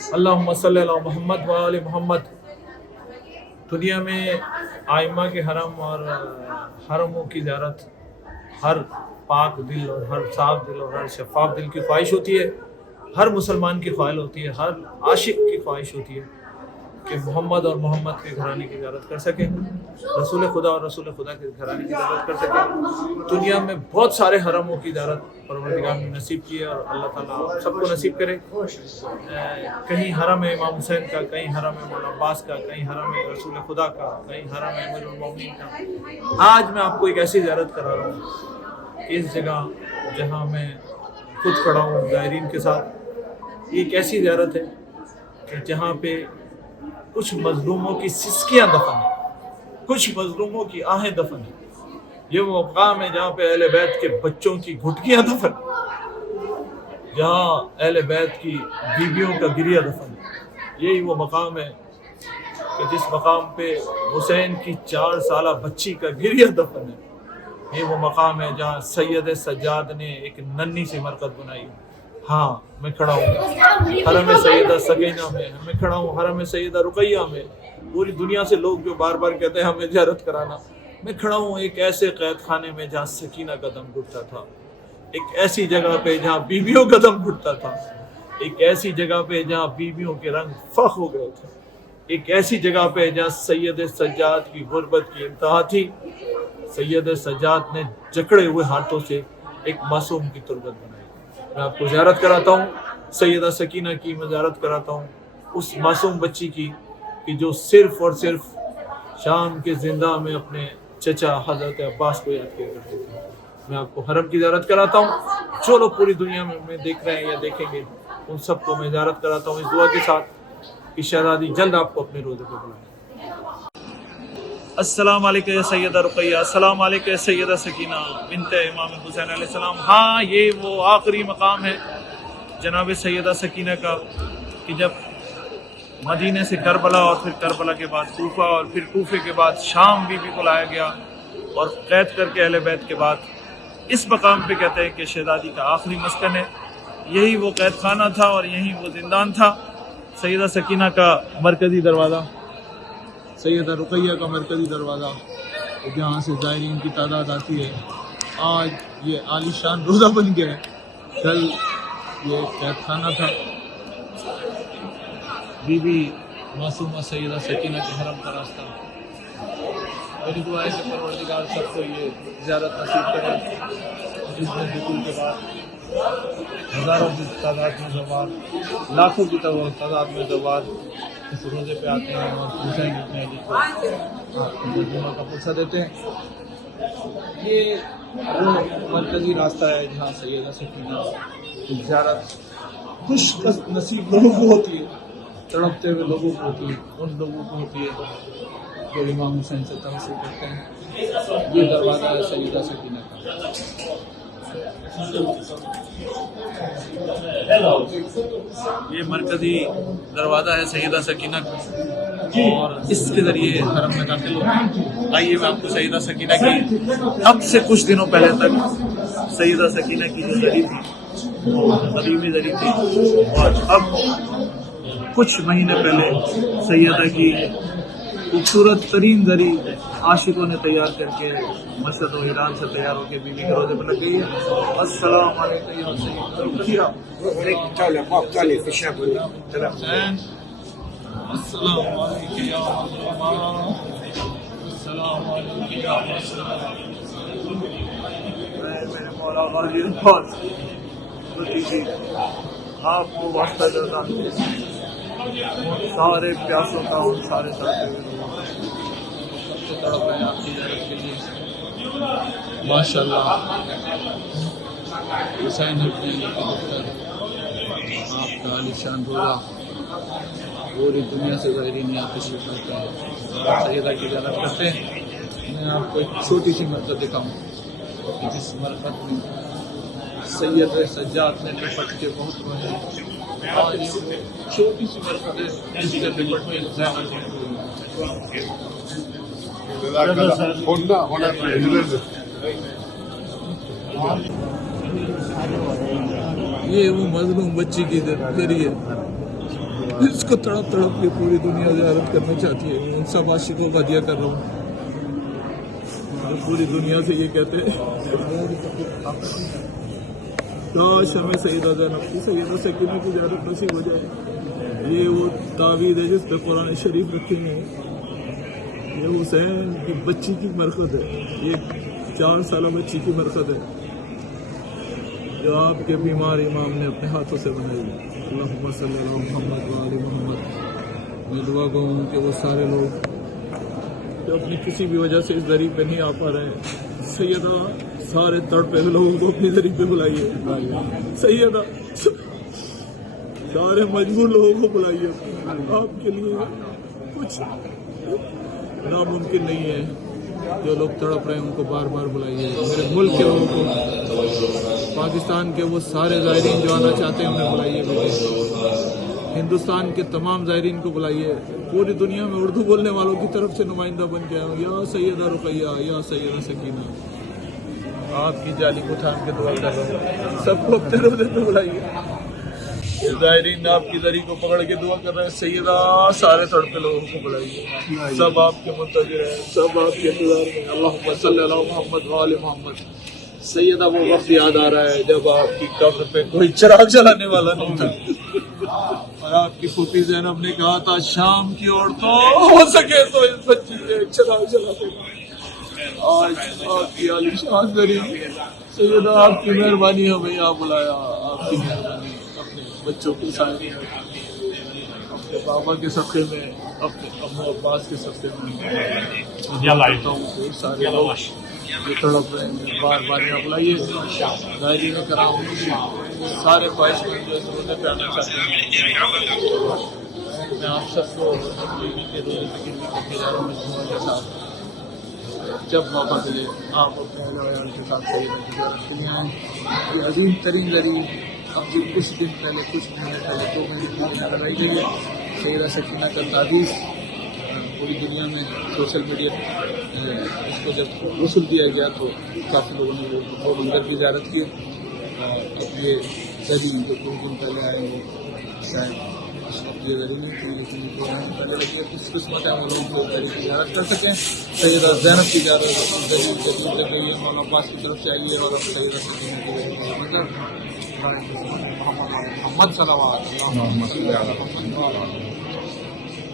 اللہم صلی علی محمد و آل محمد۔ دنیا میں آئمہ کے حرم اور حرموں کی زیارت ہر پاک دل اور ہر صاف دل اور ہر شفاف دل کی خواہش ہوتی ہے، ہر مسلمان کی خواہش ہوتی ہے، ہر عاشق کی خواہش ہوتی ہے کہ محمد اور محمد کے گھرانے کی زیارت کر سکیں، رسول خدا اور رسول خدا کے گھرانے کی زیارت کر سکیں۔ دنیا میں بہت سارے حرموں کی زیارت پروردگار نے نصیب کی ہے اور اللہ تعالیٰ سب کو نصیب کرے۔ کہیں حرم ہے امام حسین کا، کہیں حرم ہے مولانا عباس کا، کہیں حرم ہے رسول خدا کا، کہیں حرم ہے امیر المومنین کا۔ آج میں آپ کو ایک ایسی زیارت کرا رہا ہوں، اس جگہ جہاں میں خود کھڑا ہوں زائرین کے ساتھ، ایک ایسی زیارت ہے کہ جہاں پہ کچھ مظلوموں کی سسکیاں دفن ہیں، کچھ مظلوموں کی آہیں دفن ہیں۔ یہ وہ مقام ہے جہاں پہ اہل بیت کے بچوں کی گھٹکیاں دفن ہیں، جہاں اہل بیت کی بیویوں کا گریہ دفن ہے۔ یہی وہ مقام ہے کہ جس مقام پہ حسین کی 4 سالہ بچی کا گریہ دفن ہے۔ یہ وہ مقام ہے جہاں سید سجاد نے ایک ننھی سی مرکز بنائی۔ ہاں میں کھڑا ہوں حرم سیدہ سکینہ میں، میں کھڑا ہوں حرم سیدہ رقیہ میں۔ پوری دنیا سے لوگ جو بار بار کہتے ہیں ہمیں زیارت کرانا، میں کھڑا ہوں ایک ایسے قید خانے میں جہاں سکینہ کا دم گھٹتا تھا، ایک ایسی جگہ پہ جہاں بیویوں کا دم گھٹتا تھا، ایک ایسی جگہ پہ جہاں بیویوں کے رنگ فخ ہو گئے تھے، ایک ایسی جگہ پہ جہاں سید سجاد کی غربت کی انتہا تھی۔ سید سجاد نے جکڑے ہوئے ہاتھوں سے ایک معصوم کی تربت بنائی۔ میں آپ کو زیارت کراتا ہوں سیدہ سکینہ کی، میں زیارت کراتا ہوں اس معصوم بچی کی کہ جو صرف اور صرف شام کے زندہ میں اپنے چچا حضرت عباس کو یاد کیا کرتے تھے۔ میں آپ کو حرم کی زیارت کراتا ہوں۔ جو لوگ پوری دنیا میں دیکھ رہے ہیں یا دیکھیں گے، ان سب کو میں زیارت کراتا ہوں اس دعا کے ساتھ کہ شہزادی جلد آپ کو اپنے روزے پہ بلائیں۔ السلام علیکم یا سیدہ رقیہ، السلام علیکم یا سیدہ سکینہ بنت امام حسین علیہ السلام۔ ہاں یہ وہ آخری مقام ہے جناب سیدہ سکینہ کا کہ جب مدینے سے کربلا اور پھر کربلا کے بعد کوفہ اور پھر کوفے کے بعد شام بی بی کو لایا گیا اور قید کر کے اہل بیت کے بعد اس مقام پہ کہتے ہیں کہ شہزادی کا آخری مسکن ہے۔ یہی وہ قید خانہ تھا اور یہی وہ زندان تھا۔ سیدہ سکینہ کا مرکزی دروازہ، سیدہ رقیہ کا مرکزی دروازہ جہاں سے زائرین کی تعداد آتی ہے۔ آج یہ عالی شان روزہ بن گیا ہے، کل یہ قید خانہ تھا۔ بی بی معصومہ سیدہ سکینہ کے حرم کا راستہ۔ میری دعا ہے کہ پروردگار سب کو یہ زیارت نصیب کرے، جس میں دخول کے بعد ہزاروں کی تعداد میں زوار، لاکھوں کی تعداد میں زوار اس روزے پہ آتے ہیں اور حسین ابن علی کو جمعہ کا پرسہ دیتے ہیں۔ یہ وہ مرکزی راستہ ہے جہاں سیدہ سکینہ کی زیارت خوش نصیب لوگوں کو ہوتی ہے، تڑپتے ہوئے لوگوں کو ہوتی ہے، ان لوگوں کو ہوتی ہے جو امام حسین سے توسل کرتے ہیں۔ یہ دروازہ ہے سیدہ سکینہ کا۔ یہ مرکزی دروازہ ہے سیدہ سکینہ کا اور اس کے ذریعے حرم میں داخل ہوتے ہیں۔ آئیے میں آپ کو سیدہ سکینہ کی اب سے کچھ دنوں پہلے تک سیدہ سکینہ کی جو زری تھی وہ قدیمی زری تھی، اور اب کچھ مہینے پہلے سیدہ کی خوبصورت ترین زری عاشقوں نے تیار کر کے مشہد و ایران سے تیار ہو کے بی بی کے روزے پہ لگ گئی ہے۔ السلام علیکم یا سیدہ رقیہ۔ السلام علیکم یا مسلمان، السلام علیکم یا مسلمان۔ میرے مولا غازی عباس جی آپ کو واسطہ دیتا ان سارے پیاسوں کا، ان سارے ساتھی تڑپ رہے ہیں آپ کی زیارت کے لیے۔ ماشاء اللہ حسین ابن علی کے دفتر، آپ کا عالی شان روزہ، پوری دنیا سے زائرین یہاں تشریف لاتے ہیں، سیدہ کی زیارت کرتے ہیں۔ میں آپ کو ایک چھوٹی سی مرکز دکھاؤں کہ جس مرکز میں سید سجاد نے لپٹ کے بہت بڑے، اور یہ چھوٹی سی مرکز ہے جس کے لپٹ میں یہ وہ مظلوم بچی کی ذریعے اس کو تڑپ تڑپ کے پوری دنیا زیارت کرنا چاہتی ہے. ان سب عاشقوں کا ہدیہ کر رہا ہوں جو پوری دنیا سے یہ کہتے ہیں کاش ہمیں سیدہ زینب کی سیدہ سکینہ کی زیارت نصیب ہو جائے. یہ وہ تعویذ ہے جس پہ قرآن شریف رکھے ہیں. یہ حسین کی بچی کی مرقد ہے, یہ 4 سالہ بچی کی مرقد ہے جو آپ کے بیمار امام نے اپنے ہاتھوں سے بنائی. اللہم صلی اللہ محمد و آل محمد. میں دعا گو ہوں کہ وہ سارے لوگ جو اپنی کسی بھی وجہ سے اس ذریع پہ نہیں آ پا رہے ہیں, سیدہ سارے تڑپے ہوئے لوگوں کو اپنی ذریع پہ بلائیے. سیدہ سارے مجبور لوگوں کو بلائیے. آپ کے لیے کچھ ناممکن نہیں ہے. جو لوگ تڑپ رہے ہیں ان کو بار بار بلائیے. میرے ملک کے لوگوں کو, پاکستان کے وہ سارے زائرین جو آنا چاہتے ہیں انہیں بلائیے. ہندوستان کے تمام زائرین کو بلائیے. پوری دنیا میں اردو بولنے والوں کی طرف سے نمائندہ بن کے آؤ. یا سیدہ رقیہ, یا سیدہ سکینہ, آپ کی جالی کو تھام کے دعا کر رہا ہوں. سب کو اپنے روزے پہ بلائیے. زائرین آپ کی ذریع کو پکڑ کے دعا کر رہے ہیں. سیدہ سارے تڑپے لوگوں کو بلائیے. سب آپ کے منتظر ہیں, سب آپ کے انتظار میں. اللہم صلی اللہ محمد و آل محمد. سیدہ وہ وقت یاد آ رہا ہے جب آپ کی قبر پہ کوئی چراغ جلانے والا نہیں تھا اور آپ کی پھوپھی زینب نے کہا تھا شام کی عورتوں ہو سکے تو اس بچی پہ چراغ جلا دینا. آج آپ کی عالی شان ذریعہ سیدہ آپ کی مہربانی ہمیں یہاں بلایا. آپ کی مہربانی اپنے بچوں کے ساتھ, اپنے بابا کے صدقے میں, اپنے امو عباس کے صدقے میں سارے لوگ جو تڑپ رہے ہیں بار بار یہاں بلائیے. زائرین کرام سارے خواہش مند جو اس روزے پہ آنا چاہتے ہیں, میں آپ سب کو کے روزے کے اداروں میں کے ساتھ جب موقع ملے آپ اپنے اہل ویال کے ساتھ زیارت کے لیے آئیں. یہ عظیم ترین ذریعہ اب بھی کچھ دن پہلے, کچھ مہینے پہلے, 2 مہینے پہلے لگائی گئی ہے. سیدہ سکینہ کا تعویذ پوری دنیا میں سوشل میڈیا اس کو جب وصول دیا گیا تو کافی لوگوں نے وہ منظر کی زیارت کی. اب یہ ذریعہ جو 2 دن پہلے آئے وہ شاید اس وقت یہ ذریعہ نہیں تھی, لیکن 2 دن پہلے لگی کس قسمت ہے وہ لوگ جو ذریعہ کی زیارت کر سکیں. سیدہ زینب کی زیارت ذریعہ لگ گئی ہے. مولانا عباس کی طرف سے آئی ہے اور سیدہ سکینہ کی ذریعہ محمد صلی اللہ علیہ وسلم.